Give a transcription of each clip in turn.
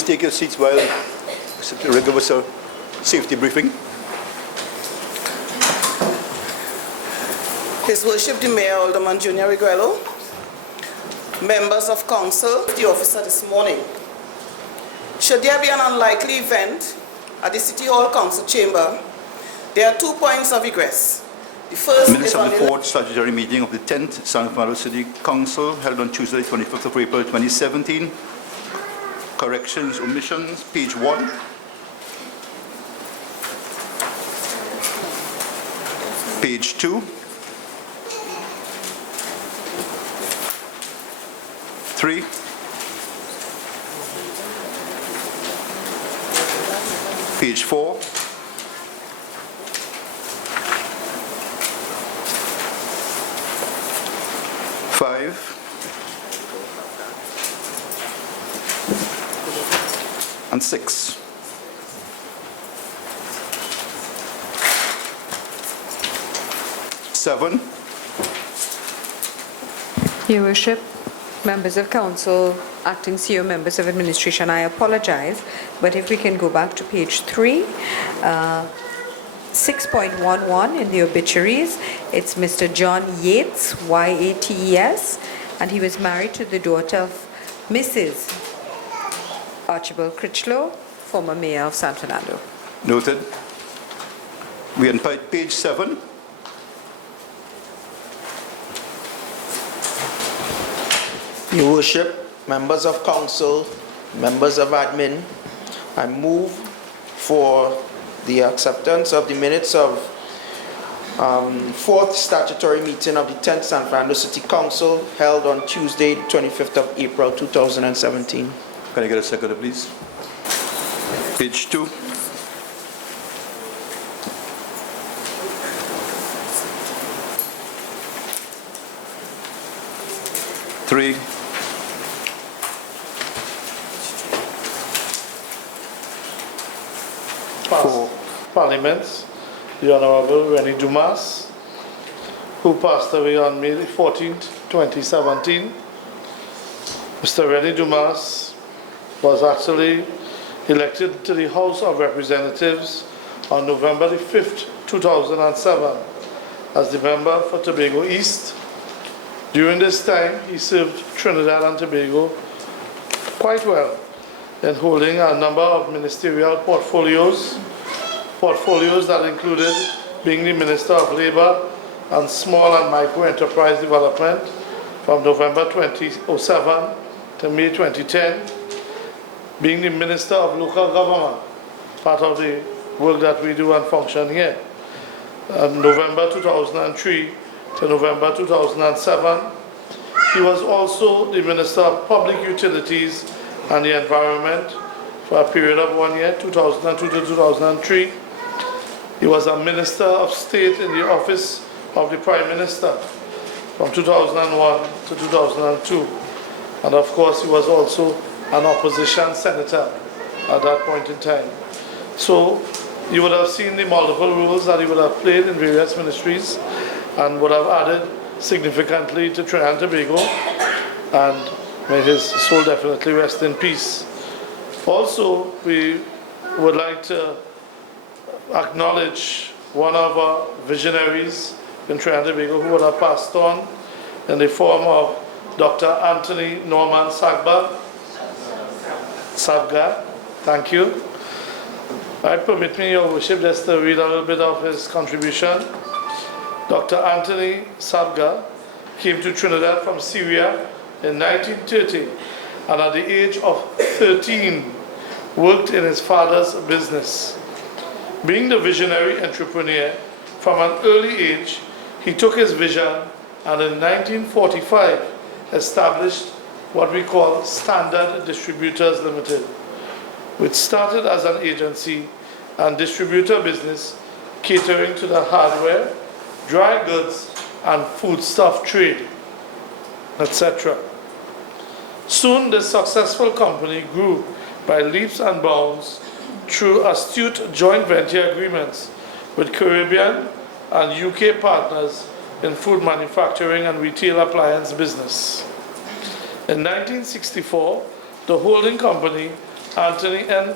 Please take your seats while Mr. Rigger gives us a safety briefing. His Worship the Mayor, Alderman Junior Reguello, members of council, the officer this morning. Should there be an unlikely event at the City Hall Council chamber, there are 2 points of egress. The first Minutes is of on the fourth statutory meeting of the 10th San Fernando City Council held on Tuesday, 25th of April 2017. Corrections, omissions, page 1. Page 2. 3. 4. 5. 6. Seven. Your Worship, members of council, acting CEO, members of administration, I apologize, but if we can go back to page 3, 6.11 in the obituaries, it's Mr. John Yates, Y-A-T-E-S, and he was married to the daughter of Mrs. Archibald Critchlow, former mayor of San Fernando. Noted. We are on page 7. Your Worship, members of council, members of admin, I move for the acceptance of the minutes of fourth statutory meeting of the 10th San Fernando City Council held on Tuesday, 25th of April 2017. Can I get a second, please? Page 2. Three. Parliaments, the Honorable Rennie Dumas, who passed away on May 14th, 2017. Mr. Rennie Dumas was actually elected to the House of Representatives on November the 5th, 2007 as the member for Tobago East. During this time, he served Trinidad and Tobago quite well in holding a number of ministerial portfolios that included being the Minister of Labour and Small and Micro Enterprise Development from November 2007 to May 2010, being the Minister of Local Government, part of the work that we do and function here, November 2003 to November 2007. He was also the Minister of Public Utilities and the Environment for a period of 1 year, 2002 to 2003. He was a Minister of State in the Office of the Prime Minister from 2001 to 2002. And of course, he was also an opposition senator at that point in time. So you would have seen the multiple roles that he would have played in various ministries and would have added significantly to Trinidad and Tobago, and may his soul definitely rest in peace. Also, we would like to acknowledge one of our visionaries in Trinidad and Tobago who would have passed on in the form of Dr. Anthony Norman Sabga, thank you. Permit me, Your Worship, just to read a little bit of his contribution. Dr. Anthony Sabga came to Trinidad from Syria in 1930 and at the age of 13 worked in his father's business. Being the visionary entrepreneur from an early age, he took his vision and in 1945 established what we call Standard Distributors Limited, which started as an agency and distributor business catering to the hardware, dry goods and foodstuff trade, etc. Soon this successful company grew by leaps and bounds through astute joint venture agreements with Caribbean and UK partners in food manufacturing and retail appliance business. In 1964, the holding company Anthony N.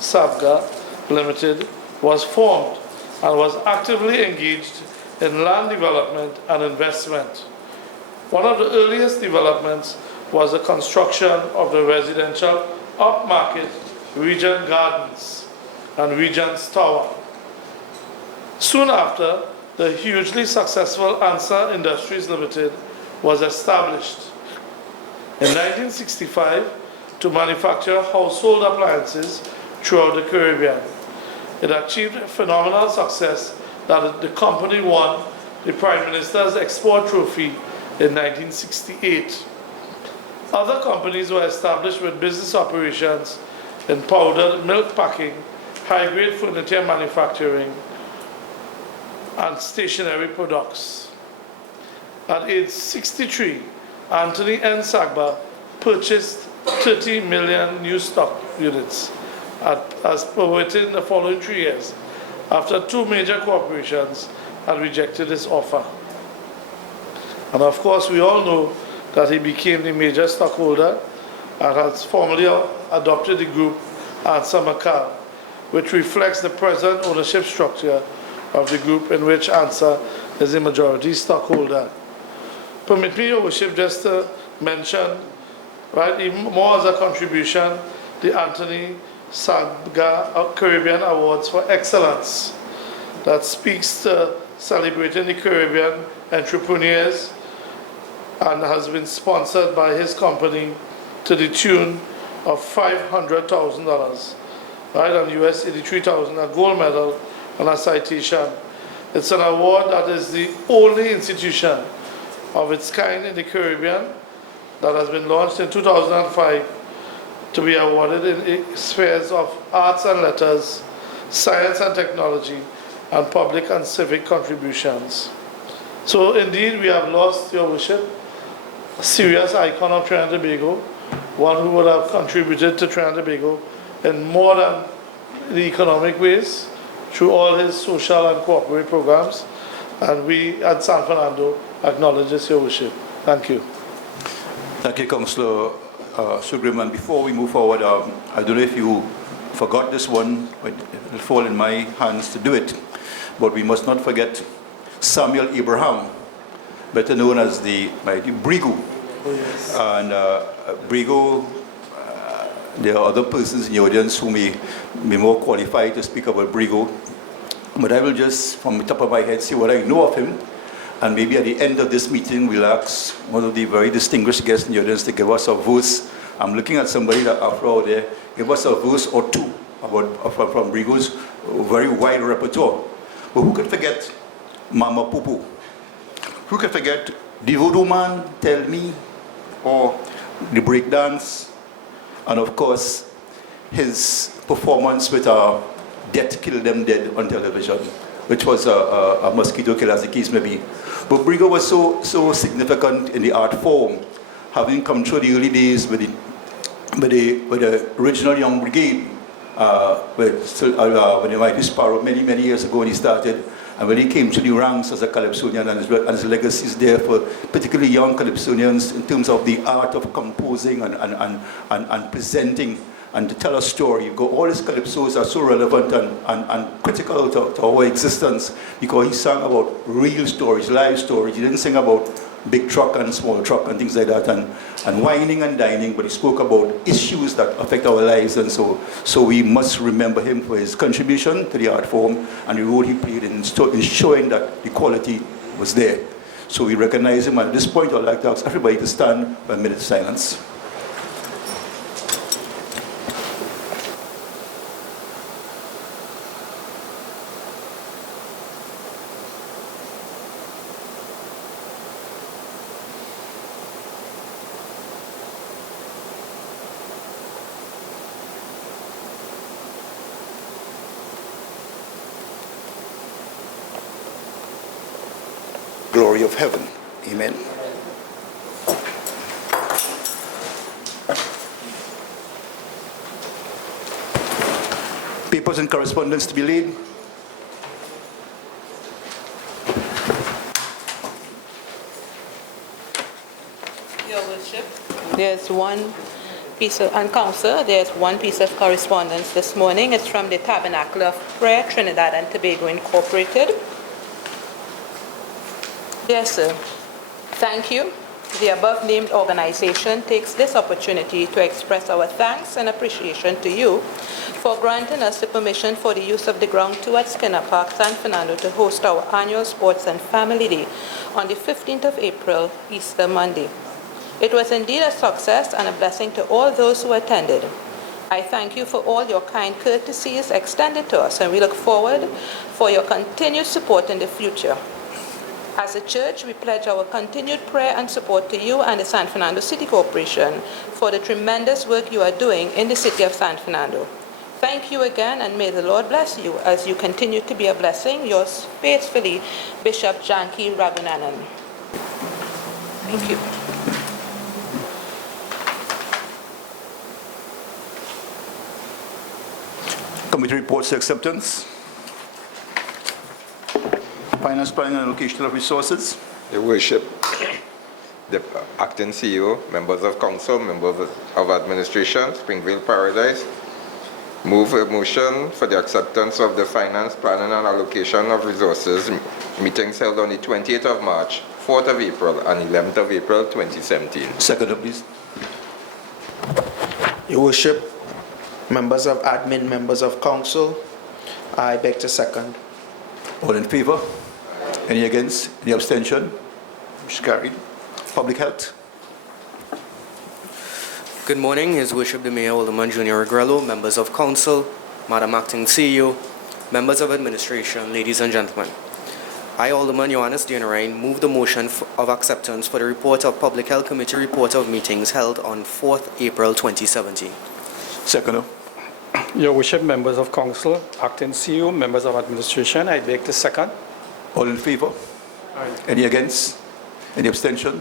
Sabga Limited was formed and was actively engaged in land development and investment. One of the earliest developments was the construction of the residential upmarket Regent Gardens and Regent's Tower. Soon after, the hugely successful Ansa Industries Limited was established in 1965 to manufacture household appliances throughout the Caribbean. It achieved phenomenal success that the company won the Prime Minister's Export Trophy in 1968. Other companies were established with business operations in powdered milk packing, high-grade furniture manufacturing, and stationery products. At age 63, Anthony N. Sagba purchased 30 million new stock units as permitted in the following 3 years, after 2 major corporations had rejected his offer. And of course, we all know that he became the major stockholder and has formally adopted the group Ansa Macau, which reflects the present ownership structure of the group in which Ansa is the majority stockholder. Permit me, Your Worship, just to mention, right, even more as a contribution, the Anthony Sabga Caribbean Awards for Excellence that speaks to celebrating the Caribbean entrepreneurs and has been sponsored by his company to the tune of $500,000, right, and US $83,000, a gold medal and a citation. It's an award that is the only institution of its kind in the Caribbean that has been launched in 2005 to be awarded in spheres of arts and letters, science and technology, and public and civic contributions. So indeed, we have lost, Your Worship, a serious icon of Trinidad and Tobago, one who would have contributed to Trinidad and Tobago in more than the economic ways, through all his social and corporate programs, and we at San Fernando acknowledge this, Your Worship. Thank you. Thank you, Councillor Sugriman. Before we move forward, I don't know if you forgot this one, but it will fall in my hands to do it, but we must not forget Samuel Abraham, better known as the mighty Brigo. Oh, yes. And Brigo, there are other persons in the audience who may be more qualified to speak about Brigo, but I will just, from the top of my head, say what I know of him, and maybe at the end of this meeting, we'll ask one of the very distinguished guests in the audience to give us a verse. I'm looking at somebody that after all there, give us a verse or two about, from Brigo's very wide repertoire. But who could forget Mama Pupu? Who could forget the Voodoo Man, Tell Me, or the breakdance, and of course, his performance with Death Kill Them Dead on television, which was a mosquito kill, as the case may be. But Brigo was so significant in the art form, having come through the early days with the original Young Brigade, with the Mighty Sparrow many years ago when he started, and when he came to the ranks as a Calypsonian, and his legacy is there for particularly young Calypsonians in terms of the art of composing and presenting and to tell a story. All his calypsos are so relevant and critical to our existence because he sang about real stories, live stories. He didn't sing about big truck and small truck and things like that and whining and dining, but he spoke about issues that affect our lives, and so we must remember him for his contribution to the art form and the role he played in showing that the quality was there. So we recognize him. At this point, I'd like to ask everybody to stand for a minute of silence. Glory of heaven. Amen. Papers and correspondence to be laid. Your Worship, there's one and Council, there's one piece of correspondence this morning. It's from the Tabernacle of Prayer, Trinidad and Tobago Incorporated. Dear sir, thank you. The above-named organization takes this opportunity to express our thanks and appreciation to you for granting us the permission for the use of the ground 2 at Skinner Park, San Fernando, to host our annual Sports and Family Day on the 15th of April, Easter Monday. It was indeed a success and a blessing to all those who attended. I thank you for all your kind courtesies extended to us, and we look forward for your continued support in the future. As a church, we pledge our continued prayer and support to you and the San Fernando City Corporation for the tremendous work you are doing in the city of San Fernando. Thank you again, and may the Lord bless you as you continue to be a blessing. Yours faithfully, Bishop Janki Ragunanan. Thank you. Committee reports to acceptance. Finance planning and allocation of resources. Your Worship, the acting CEO, members of council, members of administration, Springville Paradise, move a motion for the acceptance of the finance planning and allocation of resources meetings held on the 28th of March, 4th of April, and 11th of April 2017. Second, please. Your Worship, members of admin, members of council, I beg to second. All in favor? Any against? Any abstention? Motion carried. Public health. Good morning, His Worship the Mayor Alderman Junior Agrello, members of council, Madam Acting CEO, members of administration, ladies and gentlemen. I, Alderman Johannes Dienerijn, move the motion of acceptance for the report of Public Health Committee report of meetings held on 4th April 2017. Second. Your Worship, members of council, acting CEO, members of administration, I beg to second. All in favor? Aye. Any against? Any abstention?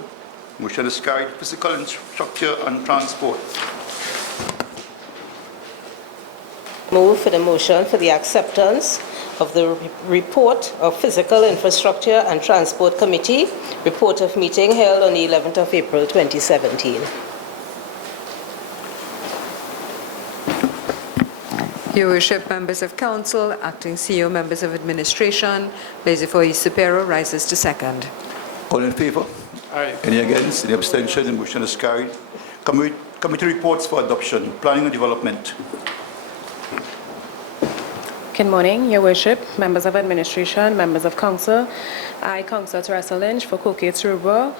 Motion is carried. Physical infrastructure and transport. Move for the motion for the acceptance of the report of Physical Infrastructure and Transport Committee, report of meeting held on the 11th of April 2017. Your Worship, members of council, acting CEO, members of administration, Laissez-faire Supero rises to second. All in favor? Aye. Any against? Any abstention? The motion is carried. Committee reports for adoption. Planning and development. Good morning, Your Worship, members of administration, members of council. I, Councillor Teresa Lynch for Coquet-Trouba,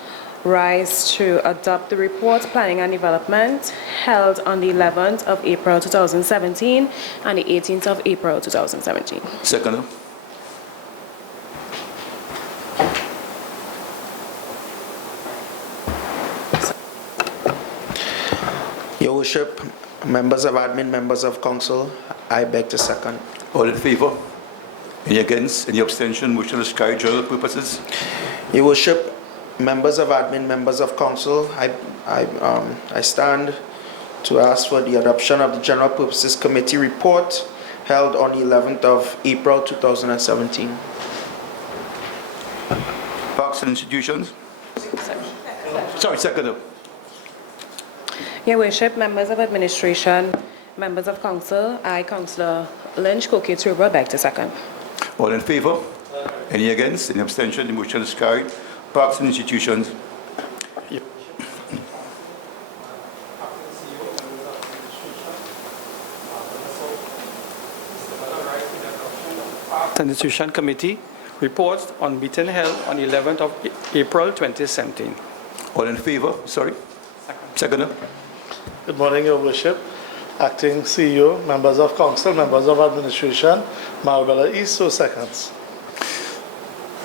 rise to adopt the report, Planning and Development, held on the 11th of April 2017 and the 18th of April 2017. Second. Your Worship, members of admin, members of council, I beg to second. All in favor? Any against? Any abstention? Motion is carried. General purposes. Your Worship, members of admin, members of council, I stand to ask for the adoption of the General Purposes Committee report held on the 11th of April 2017. Parks and institutions. Sorry, second. Your Worship, members of administration, members of council, I, Councillor Lynch, Coquet-Trouba, beg to second. All in favor? Any against? Any abstention? The motion is carried. Parks and institutions. Institution Committee reports on meeting held on 11th of April 2017. All in favor? Sorry. Second. Good morning, Your Worship. Acting CEO, members of council, members of administration, Marabella East, so seconds.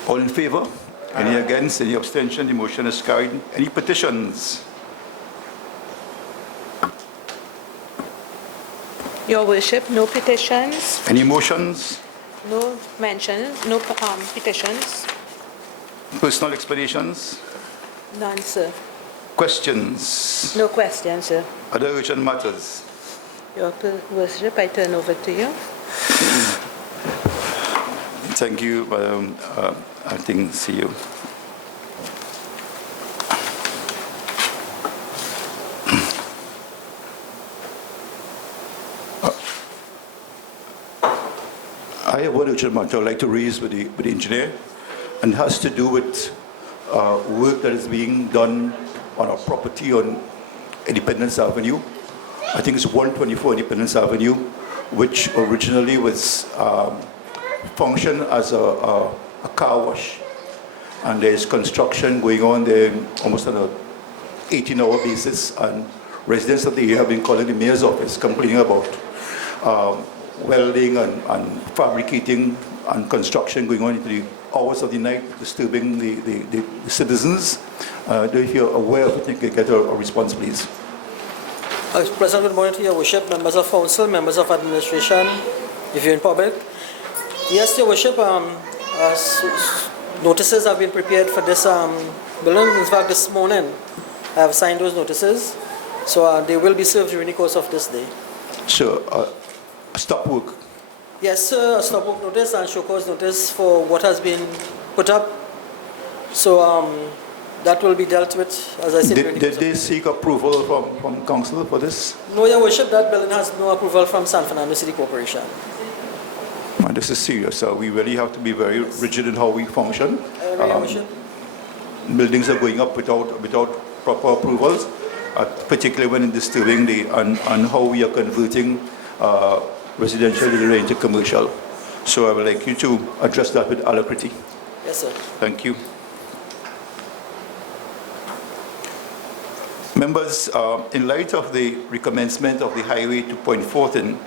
All in favor? Any against? Any abstention? The motion is carried. Any petitions? Your Worship, no petitions, Any motions? no mentions, no petitions, Personal explanations? none, sir. Questions? No questions, sir. Other urgent matters? Your Worship, I turn over to you. Thank you, Madam Acting CEO. urgent matter I'd like to raise with the engineer, and has to do with work that is being done on our property on Independence Avenue. I think it's 124 Independence Avenue, which originally was functioned as a car wash. And there's construction going on there almost on a 18-hour basis, and residents of the area have been calling the mayor's office complaining about welding and fabricating and construction going on into the hours of the night, disturbing the citizens. If you're aware of it, you can get a response, please. President, good morning to your worship, members of council, members of administration, if you're in public. Yes, your worship, notices have been prepared for this building. In fact, this morning I have signed those notices, so they will be served during the course of this day. So, stop work. Yes, sir, a stop work notice and show cause notice for what has been put up. So that will be dealt with, as I said. Did they seek approval from council for this? No, your worship, that building has no approval from San Fernando City Corporation. Man, this is serious, so we really have to be very rigid in how we function. Your worship. Buildings are going up without proper approvals, particularly when disturbing and how we are converting residential area into commercial. So I would like you to address that with alacrity. Yes, sir. Thank you. Members, in light of the recommencement of the highway to Point Fortin,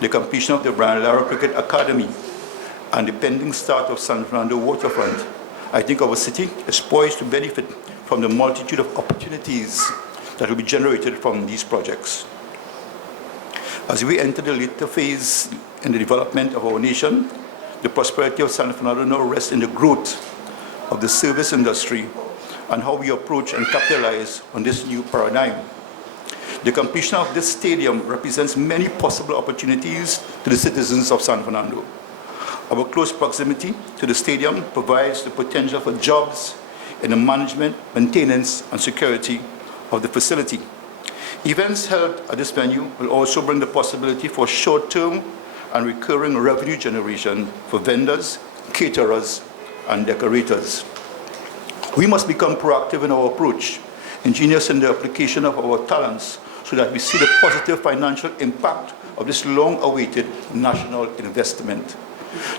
the completion of the Brian Lara Cricket Academy, and the pending start of San Fernando waterfront, I think our city is poised to benefit from the multitude of opportunities that will be generated from these projects. As we enter the later phase in the development of our nation, the prosperity of San Fernando now rests in the growth of the service industry and how we approach and capitalize on this new paradigm. The completion of this stadium represents many possible opportunities to the citizens of San Fernando. Our close proximity to the stadium provides the potential for jobs in the management, maintenance, and security of the facility. Events held at this venue will also bring the possibility for short-term and recurring revenue generation for vendors, caterers, and decorators. We must become proactive in our approach, ingenious in the application of our talents, so that we see the positive financial impact of this long-awaited national investment.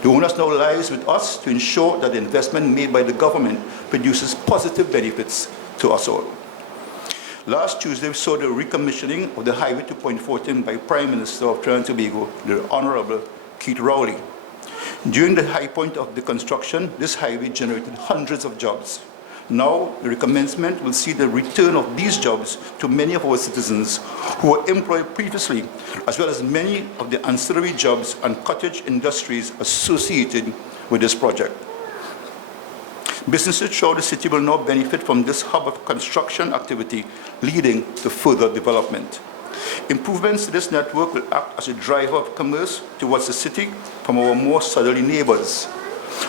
The onus now lies with us to ensure that the investment made by the government produces positive benefits to us all. Last Tuesday, we saw the recommissioning of the highway to Point Fortin by Prime Minister of Trinidad and Tobago, the Honorable Keith Rowley. During the high point of the construction, this highway generated hundreds of jobs. Now, the recommencement will see the return of these jobs to many of our citizens who were employed previously, as well as many of the ancillary jobs and cottage industries associated with this project. Businesses throughout the city will now benefit from this hub of construction activity, leading to further development. Improvements to this network will act as a driver of commerce towards the city from our more southerly neighbors.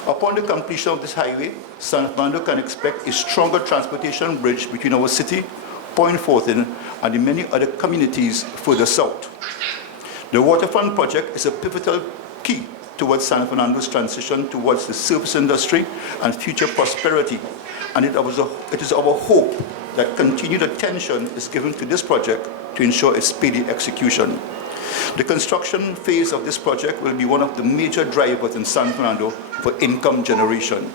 Upon the completion of this highway, San Fernando can expect a stronger transportation bridge between our city, Point Fortin, and the many other communities further south. The waterfront project is a pivotal key towards San Fernando's transition towards the service industry and future prosperity, and it is our hope that continued attention is given to this project to ensure its speedy execution. The construction phase of this project will be one of the major drivers in San Fernando for income generation.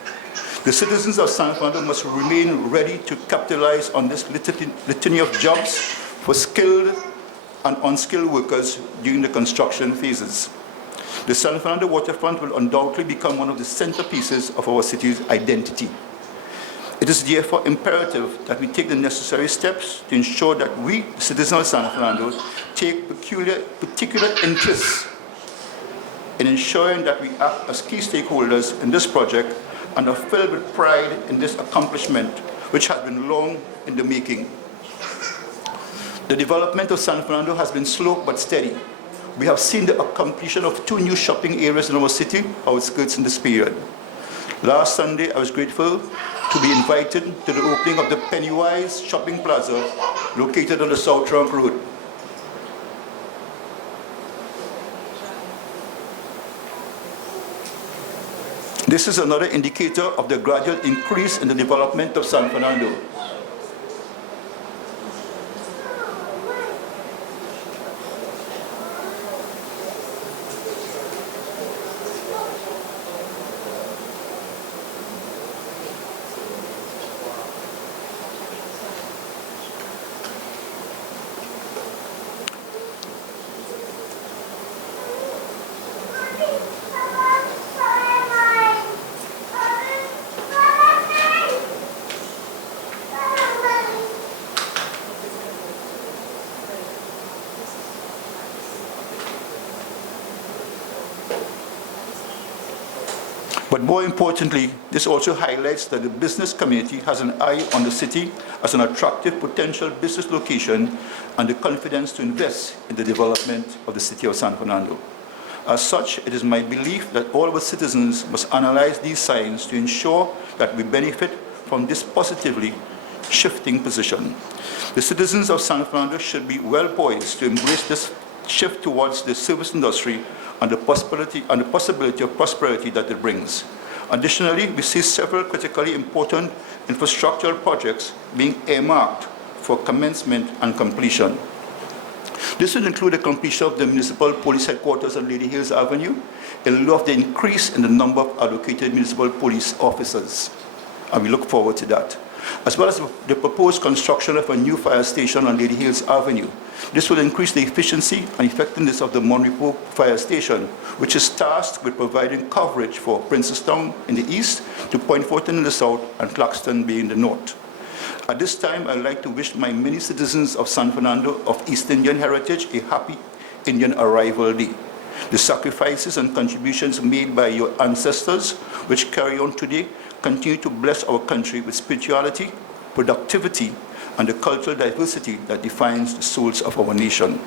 The citizens of San Fernando must remain ready to capitalize on this litany of jobs for skilled and unskilled workers during the construction phases. The San Fernando waterfront will undoubtedly become one of the centerpieces of our city's identity. It is therefore imperative that we take the necessary steps to ensure that we, citizens of San Fernando, take particular interest in ensuring that we act as key stakeholders in this project and are filled with pride in this accomplishment, which has been long in the making. The development of San Fernando has been slow but steady. We have seen the completion of 2 new shopping areas in our city outskirts in this period. Last Sunday, I was grateful to be invited to the opening of the Pennywise Shopping Plaza located on the South Trunk Road. This is another indicator of the gradual increase in the development of San Fernando. But more importantly, this also highlights that the business community has an eye on the city as an attractive potential business location and the confidence to invest in the development of the city of San Fernando. As such, it is my belief that all of our citizens must analyze these signs to ensure that we benefit from this positively shifting position. The citizens of San Fernando should be well poised to embrace this shift towards the service industry and the possibility of prosperity that it brings. Additionally, we see several critically important infrastructural projects being earmarked for commencement and completion. This will include the completion of the municipal police headquarters on Lady Hills Avenue in lieu of the increase in the number of allocated municipal police officers. And we look forward to that. As well as the proposed construction of a new fire station on Lady Hills Avenue. This will increase the efficiency and effectiveness of the Monrepo Fire Station, which is tasked with providing coverage for Princestown in the east, to Point Fortin in the south, and Claxton Bay in the north. At this time, I'd like to wish my many citizens of San Fernando of East Indian heritage a happy Indian Arrival Day. The sacrifices and contributions made by your ancestors, which carry on today, continue to bless our country with spirituality, productivity, and the cultural diversity that defines the souls of our nation.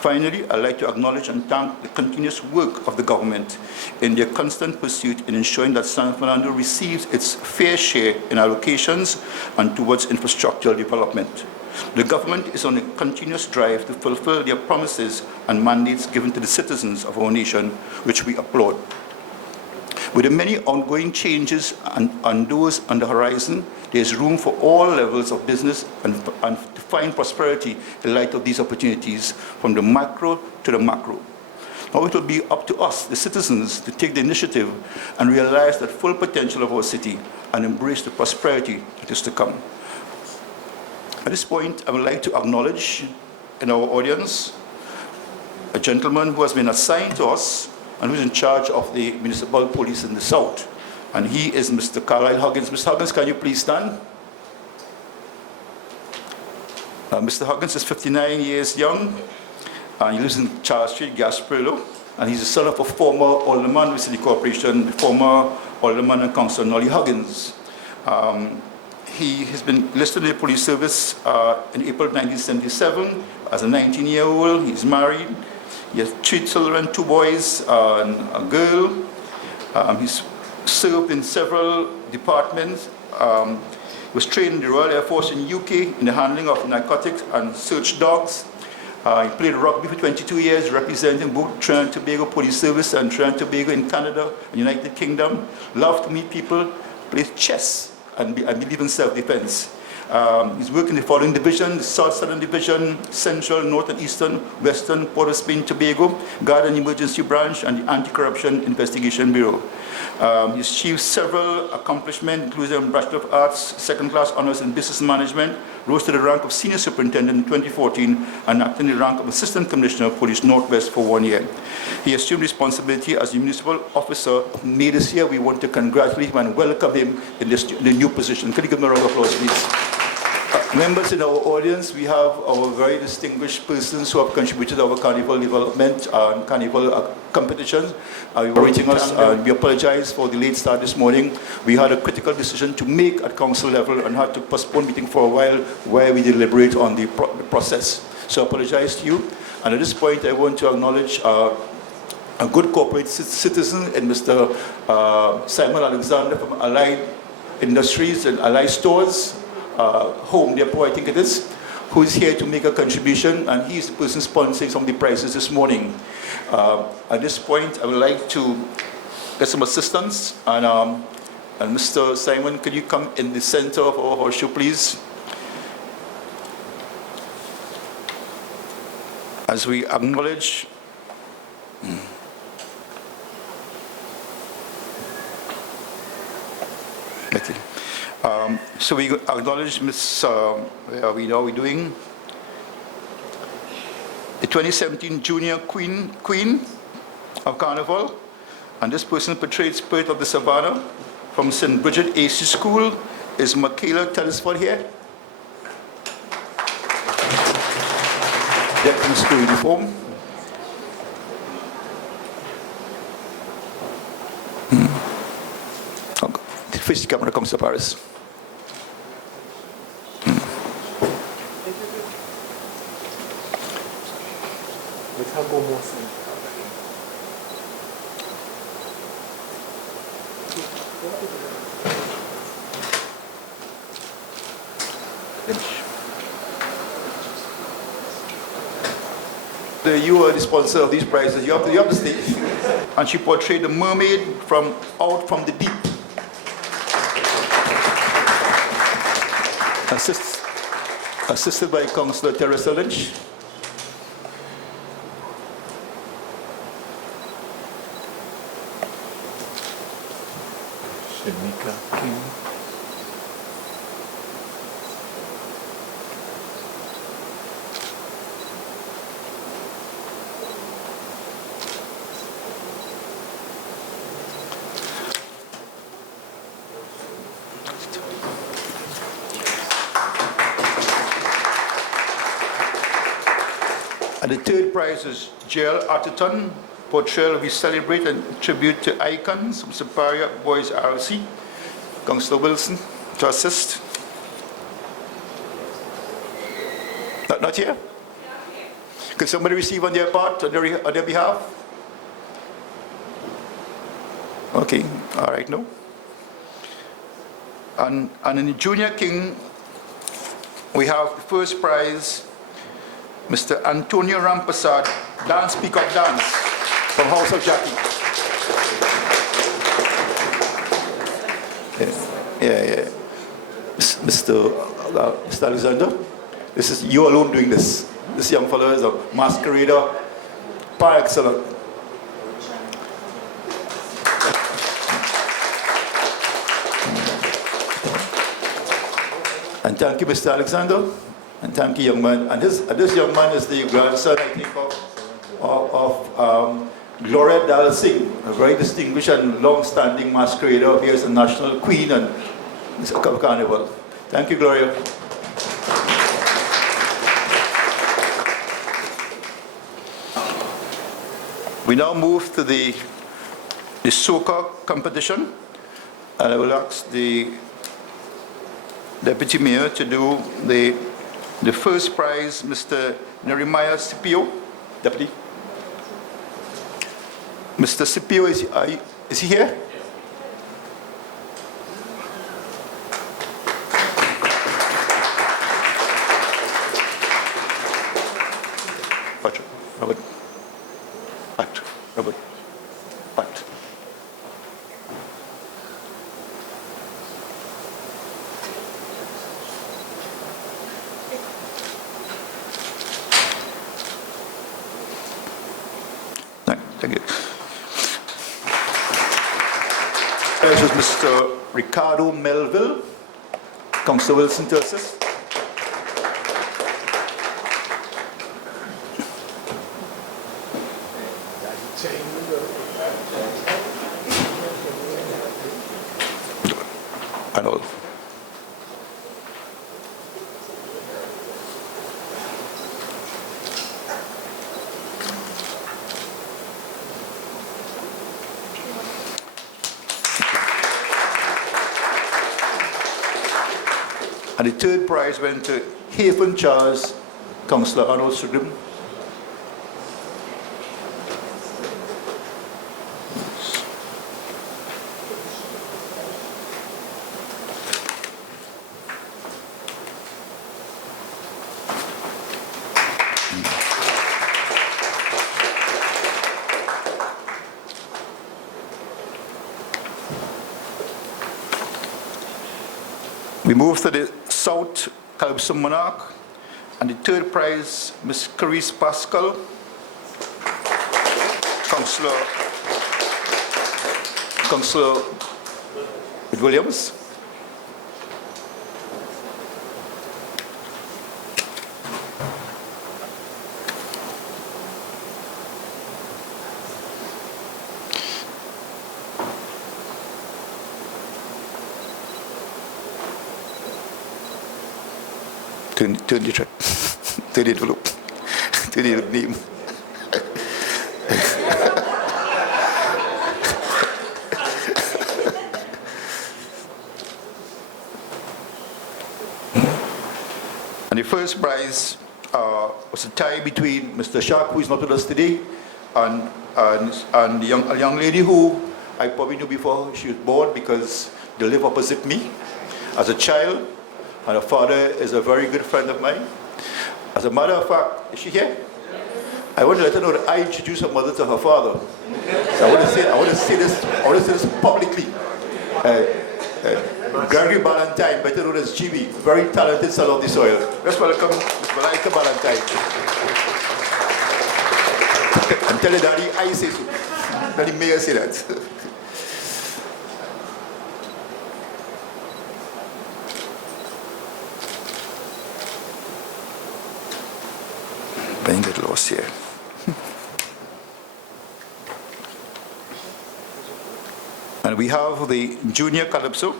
Finally, I'd like to acknowledge and thank the continuous work of the government in their constant pursuit in ensuring that San Fernando receives its fair share in allocations and towards infrastructural development. The government is on a continuous drive to fulfill their promises and mandates given to the citizens of our nation, which we applaud. With the many ongoing changes and those on the horizon, there is room for all levels of business and to find prosperity in light of these opportunities, from the macro to the macro. Now it will be up to us, the citizens, to take the initiative and realize the full potential of our city and embrace the prosperity that is to come. At this point, I would like to acknowledge in our audience a gentleman who has been assigned to us and who's in charge of the municipal police in the south. And he is Mr. Carlisle Huggins. Mr. Huggins, can you please stand? Mr. Huggins is 59 years young, and he lives in Charles Street, Gasparillo, and he's the son of a former alderman with City Corporation, the former alderman and councillor Nolly Huggins. He has been listed in the police service in April 1977 as a 19-year-old. He's married. He has 3 children, 2 boys and a girl. He's served in several departments. Was trained in the Royal Air Force in UK in the handling of narcotics and search dogs. He played rugby for 22 years, representing both Trinidad and Tobago Police Service and Trinidad and Tobago in Canada and United Kingdom. Loved to meet people, plays chess, and believe in self-defense. He's worked in the following division: the South Southern Division, Central, North and Eastern, Western, Port of Spain, Tobago, Guard and Emergency Branch, and the Anti-Corruption Investigation Bureau. He's achieved several accomplishments, including Bachelor of Arts, second-class honors in business management, rose to the rank of Senior Superintendent in 2014, and acted in the rank of Assistant Commissioner of Police Northwest for 1 year. He assumed responsibility as the municipal officer of May this year. We want to congratulate him and welcome him in the new position. Can you give him a round of applause, please? Members in our audience, we have our very distinguished persons who have contributed to our carnival development and carnival competitions. You were waiting us. We apologize for the late start this morning. We had a critical decision to make at council level and had to postpone meeting for a while where we deliberate on the process. So I apologize to you. And at this point, I want to acknowledge a good corporate citizen in Mr. Simon Alexander from Allied Industries and Allied Stores. Home Depot, I think it is, who is here to make a contribution, and he is the person sponsoring some of the prizes this morning. At this point, I would like to get some assistance. And Mr. Simon, could you come in the center of our horseshoe, please? As we acknowledge so we acknowledge Miss, where are we now? We're doing the 2017 Junior Queen of Carnival, and this person portrayed Spirit of the Savannah from St. Bridget AC School. Is Michaela Telesford here? Decked in school uniform. The first camera comes to Paris. You are the sponsor of these prizes. You have to stay. And she portrayed the mermaid from out from the deep. Assisted by Councillor Teresa Lynch. Shanika King. And the third prize is Jail Artiton portrayal. We celebrate and tribute to icons from Superior Boys RC. Councillor Wilson to assist. Not here? Could somebody receive on their part, on their behalf? Okay, all right, no. And in the Junior King, we have the first prize, Mr. Antonio Rampasad, Dance Peacock Dance, from House of Jackie. Yeah. Mr. Alexander, this is you alone doing this. This young fellow is a masquerader par excellence. And thank you, Mr. Alexander. And thank you, young man. And this young man is the grandson, I think, of Gloria Dal Singh, a very distinguished and long-standing masquerader. Here is a national queen and this carnival. Thank you, Gloria. We now move to the soca competition, and I will ask the Deputy Mayor to do the first prize, Mr. Neremiah Scipio. Deputy. Mr. Scipio, is he here? Robert. Thank you. This is Mr. Ricardo Melville. Councillor Wilson to assist. And all. And the third prize went to Haven Charles, Councillor Arnold Sugden. We move to the South Calypso Monarch, and the third prize, Ms. Clarice Pascal, Councillor Williams. Turn the track. Turn the envelope. Turn the name. And the first prize was a tie between Mr. Shark, who is not with us today, and a young lady who I probably knew before she was born because they live opposite me as a child. And her father is a very good friend of mine. As a matter of fact, is she here? I want to let her know that I introduced her mother to her father. So I want to say this publicly. Gregory Ballantyne, better known as GB, very talented son of the soil. Let's welcome Ms. Malaika Ballantyne. And tell her daddy I say so. Daddy Mayor say that. Get lost here. And we have the Junior Calypso.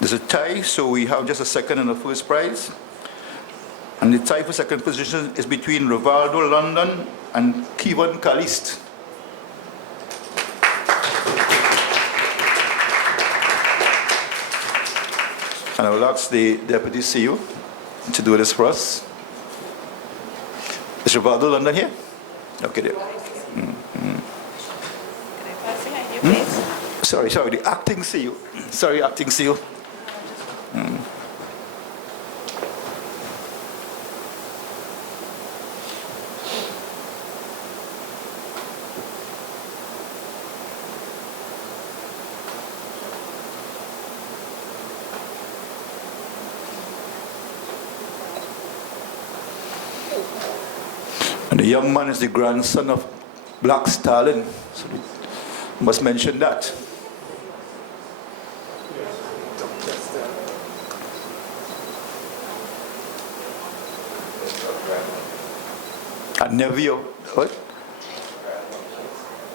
There's a tie, so we have just a second and a first prize. And the tie for second position is between Rivaldo London and Kevin Caliste. And I will ask the Deputy CEO to do this for us. Is Rivaldo London here? Okay, there. Can I pass behind you, please? Sorry, the acting CEO. Sorry, acting CEO. And the young man is the grandson of Black Stalin, so we must mention that. And nephew, what?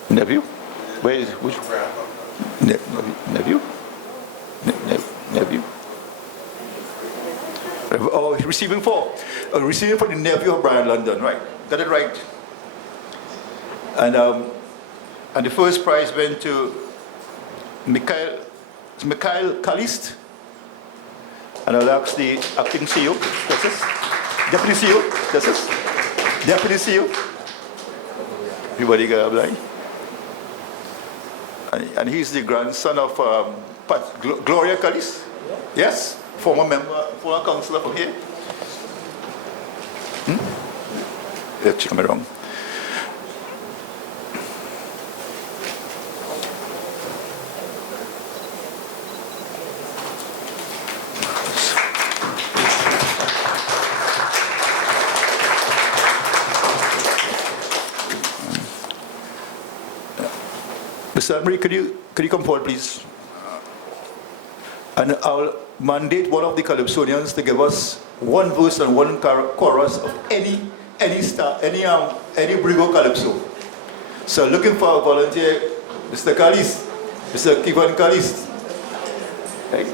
Nephew? Where is which? Nephew? Nephew? Oh, he's receiving for the nephew of Brian London, right? Got it right. And the first prize went to Mikhail Caliste. And I'll ask the acting CEO, Deputy CEO, Deputy CEO. Everybody got a blind? And he's the grandson of Gloria Caliste. Yes, former councillor from here. Check me wrong. Mr. Emery, could you come forward, please? And I'll mandate one of the Calypsonians to give us one verse and one chorus of any Brigo Calypso. So looking for a volunteer, Mr. Caliste, Mr. Kevin Caliste. Right?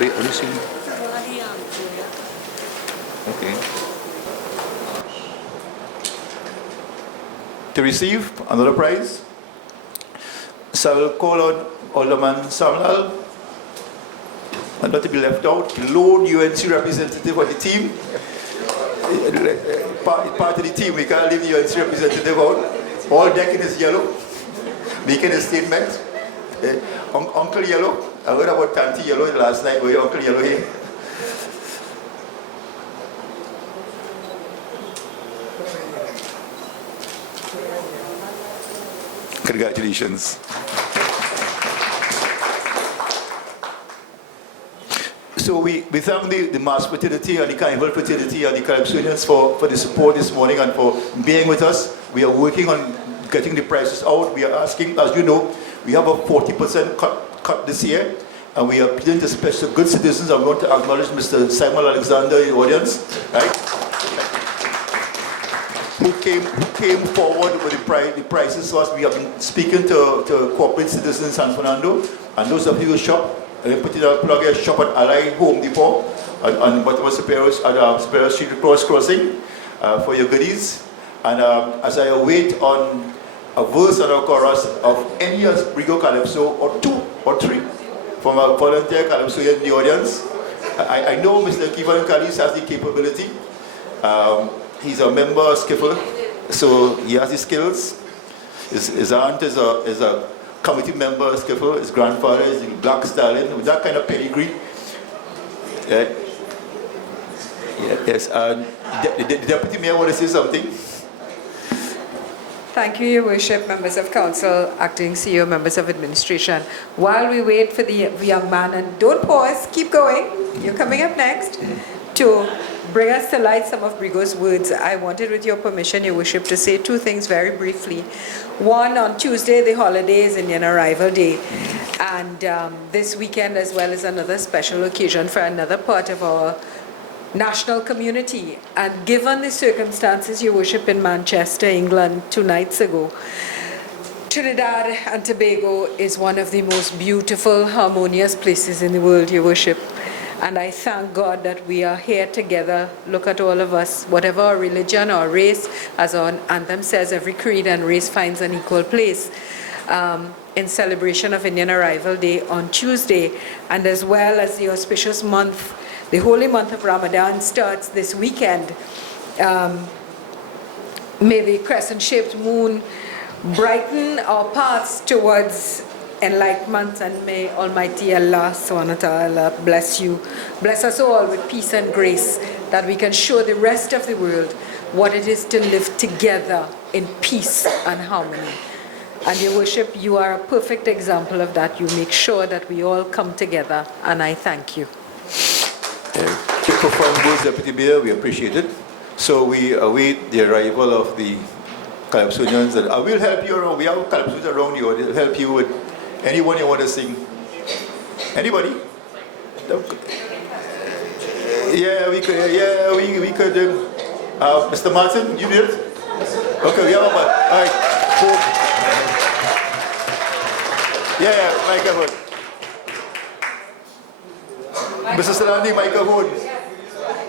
Wait, are you seeing? Okay. To receive another prize, so I will call on Alderman Samlal, and not to be left out, the lone UNC representative of the team. Part of the team, we can't leave the UNC representative out. All decking is yellow, making a statement. Uncle Yellow, I heard about Tanti Yellow last night, where Uncle Yellow here. Congratulations. So we thank the Mass Fraternity and the Carnival Fraternity and the Calypsonians for the support this morning and for being with us. We are working on getting the prices out. We are asking, as you know, we have a 40% cut this year, and we are appealing to special good citizens. I want to acknowledge Mr. Simon Alexander in the audience, right? Who came forward with the prices. So as we have been speaking to corporate citizens in San Fernando, and those of you who shop, in particular plug a shop at Ally Home Depot on Baltimore Superior Street Crossing for your goodies. And as I await on a verse and a chorus of any Brigo Calypso, or 2 or 3 from a volunteer Calypso in the audience. I know Mr. Kevin Callis has the capability. He's a member of Skiffle, so he has the skills. His aunt is a committee member of Skiffle. His grandfather is the Black Stallion, with that kind of pedigree. Yes, the Deputy Mayor want to say something? Thank you, Your Worship, members of council, acting CEO, members of administration. While we wait for the young man, and don't pause, keep going, you're coming up next, to bring us to light some of Brigo's words, I wanted, with your permission, Your Worship, to say 2 things very briefly. One, on Tuesday, the holiday is Indian Arrival Day, and this weekend as well is another special occasion for another part of our national community. And given the circumstances, Your Worship, in Manchester, England, 2 nights ago, Trinidad and Tobago is one of the most beautiful, harmonious places in the world, Your Worship. And I thank God that we are here together. Look at all of us, whatever our religion or race, as our anthem says, every creed and race finds an equal place, in celebration of Indian Arrival Day on Tuesday, and as well as the auspicious month, the holy month of Ramadan starts this weekend. May the crescent-shaped moon brighten our paths towards enlightenment, and may Almighty Allah subhanahu wa ta'ala bless us all with peace and grace, that we can show the rest of the world what it is to live together in peace and harmony. And Your Worship, you are a perfect example of that. You make sure that we all come together, and I thank you. Quick profound words, Deputy Mayor, we appreciate it. So we await the arrival of the Calypsonians, and I will help you around. We have Calypsonians around you. They'll help you with anyone you want to sing. Anybody? Yeah, we could. Yeah, we could. Mr. Martin, you did? Okay, we have a all right. Cool. Yeah, microphone. Mr. Salani, microphone.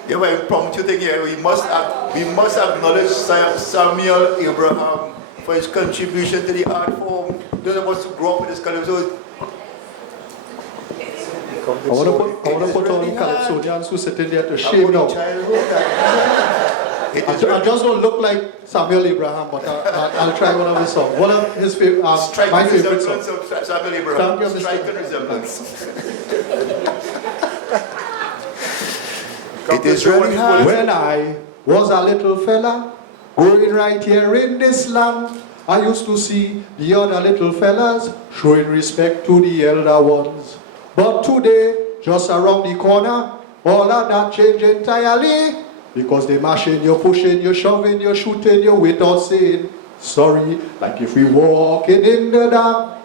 Yeah, well, impromptu thing here. We must acknowledge Samuel Abraham for his contribution to the art form. Those of us who grew up with this calypso. I want to put on Calypsonians who sitting there to shame now. I just don't look like Samuel Abraham, but I'll try one of his songs. One of his my favorite songs. Of Samuel Abraham. Thank you, Striking resemblance. It is really hard. When I was a little fella, growing right here in this land, I used to see the other little fellas showing respect to the elder ones. But today, just around the corner, all of that changed entirely. Because they mashing you, pushing you, shoving you, shooting you without saying sorry. Like if we walking in the dark,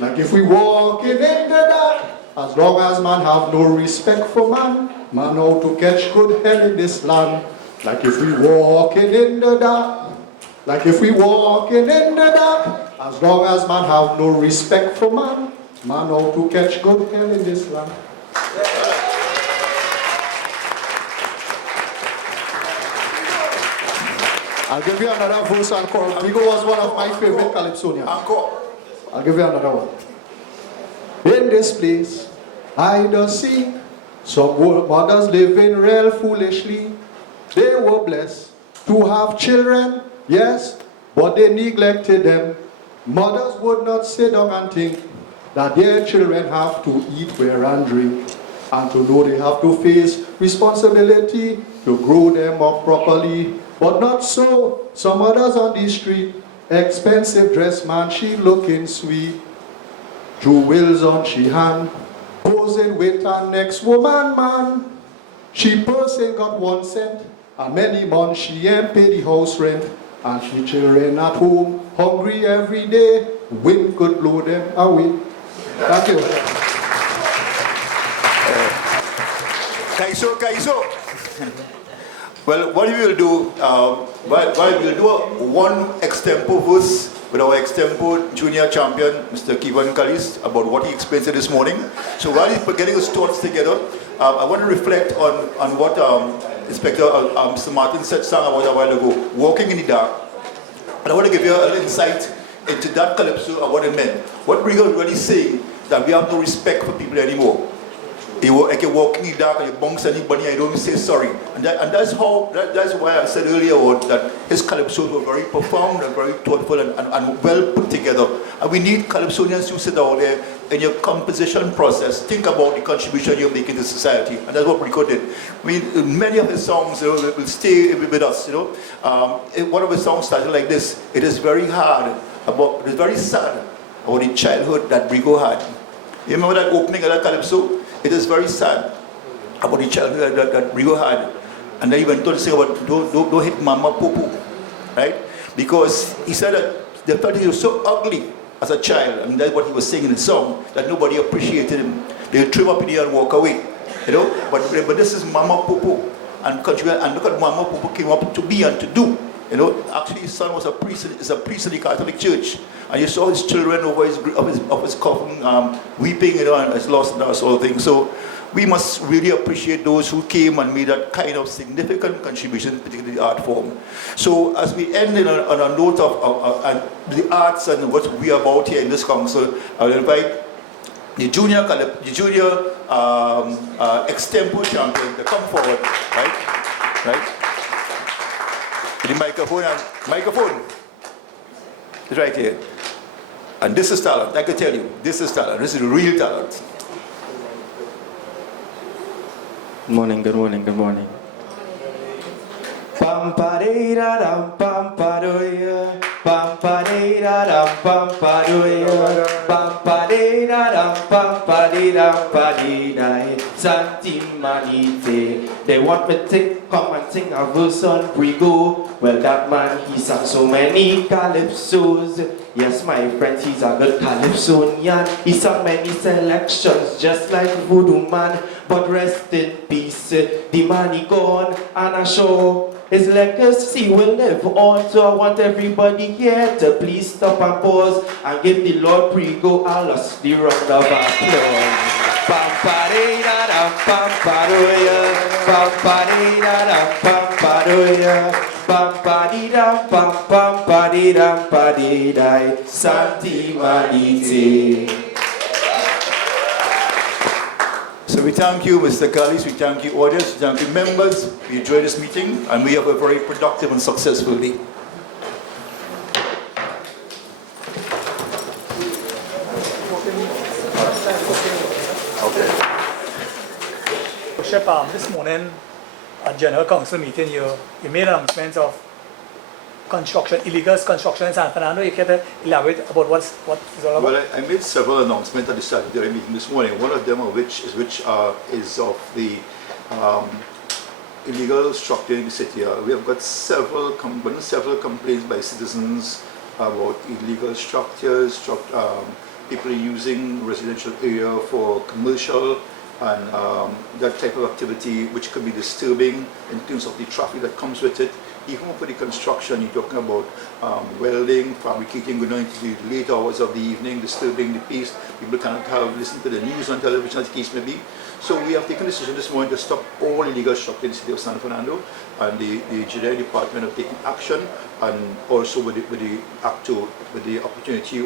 like if we walking in the dark. As long as man have no respect for man, man how to catch good hell in this land. Like if we walking in the dark, like if we walking in the dark. As long as man have no respect for man, man how to catch good hell in this land. I'll give you another verse and chorus. Brigo was one of my favorite Calypsonians. I'll give you another one. In this place, I does see some mothers living real foolishly. They were blessed to have children, yes, but they neglected them. Mothers would not sit down and think that their children have to eat, wear, and drink, and to know they have to face responsibility to grow them up properly. But not so. Some others on the street, Expensive dress man, she looking sweet. Jewels on she hand, posing with her next woman man. She purse ain't got 1 cent, and many months she ain't pay the house rent. And she children at home, hungry every day. Wind could blow them away. Thank you. Kaiso. Well, what we will do, we'll do one extempo verse with our extempo junior champion, Mr. Clifton about what he explained this morning. So while he's getting his thoughts together, I want to reflect on what Inspector Mr. Martin said about a while ago, walking in the dark. And I want to give you a little insight into that calypso and what it meant. What Brigo is really saying that we have no respect for people anymore. Like you're walking in the dark and you bounce anybody and you don't say sorry. And that's why I said earlier on that his calypsos were very profound and very thoughtful and well put together. And we need calypsonians to sit down there in your composition process, think about the contribution you're making to society. And that's what Brico did. I mean, many of his songs will stay with us. One of his songs started like this. It is very hard, it is very sad about the childhood that Brico had. You remember that opening of that calypso? It is very sad about the childhood that Brigo had. And then he went on to say about don't hit Mama Popo, right? Because he said that they felt he was so ugly as a child, and that's what he was saying in the song, that nobody appreciated him. They would trim up in the air and walk away, But this is Mama Popo, and look at Mama Popo came up to be and to do. Actually his son was a priest in the Catholic Church, and you saw his children over his coffin weeping, and his loss and that sort of thing. So we must really appreciate those who came and made that kind of significant contribution, particularly the art form. So as we end on a note of the arts and what we are about here in this council, I will invite the junior extempo champion to come forward, right? The microphone is right here. And this is talent, I can tell you, this is talent, this is real talent. Good morning. Pam-pa-de-da-dam, pam-pa-do-ya. Pam-pa-de-da-dam, pam-pa-do-ya. Pam-pa-de-da-dam, pam-pa-de-dam-pa-de-da. Santi Manite. They want me to come and sing a verse on Brigo. Well, that man, he sang so many calypsos. Yes, my friends, he's a good calypsonian. He sang many selections, just like Voodoo Man. But rest in peace, the man he gone, and I sure his legacy will live on. So I want everybody here to please stop and pause and give the Lord Brigo a lusty round of applause. Pam-pa-de-da-dam, pam-pa-do-ya. Pam-pa-de-da-dam, pam-pa-do-ya. Pam-pa-de-dam, pam-pam-pa-de-dam-pa-de-da. Santi Manite. So we thank you, Mr. Callis, we thank you, audience, we thank you, members. We enjoyed this meeting, and we have a very productive and successful day. Bishop, this morning at General Council meeting, you made announcements of illegal construction in San Fernando. You can elaborate about what it's all about? Well, I made several announcements at the Statutory meeting this morning. One of them is of the illegal structure in the city. We have got several complaints by citizens about illegal structures, people using residential area for commercial and that type of activity, which could be disturbing in terms of the traffic that comes with it. Even for the construction, you're talking about welding, fabricating, going into the late hours of the evening, disturbing the peace. People cannot listen to the news on television, as the case may be. So we have taken a decision this morning to stop all illegal structure in the city of San Fernando, and the engineering department have taken action, and also with the opportunity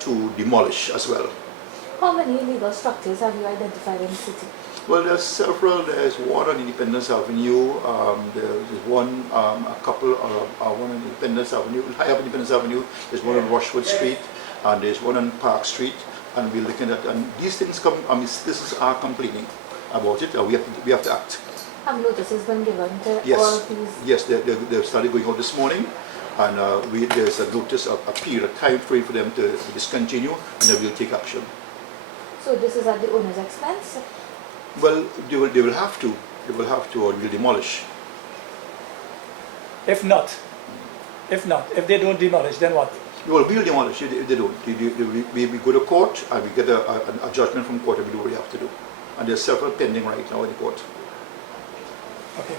to demolish as well. How many illegal structures have you identified in the city? Well, there's several. There's one on Independence Avenue. There's one, one on Independence Avenue, high up Independence Avenue. There's one on Rushwood Street, and there's one on Park Street. And we're looking at, and these things come. Citizens are complaining about it. We have to act. Have notices been given to all Yes. of these? Yes, they've started going out this morning. and there's a notice of a period, a time frame for them to discontinue, and then we'll take action. So this is at the owner's expense? Well, they will have to, or we'll demolish. If they don't demolish, then what? Well, we'll demolish it if they don't. We go to court and we get a judgment from court and we do what we have to do. And there's several pending right now in the court. Okay.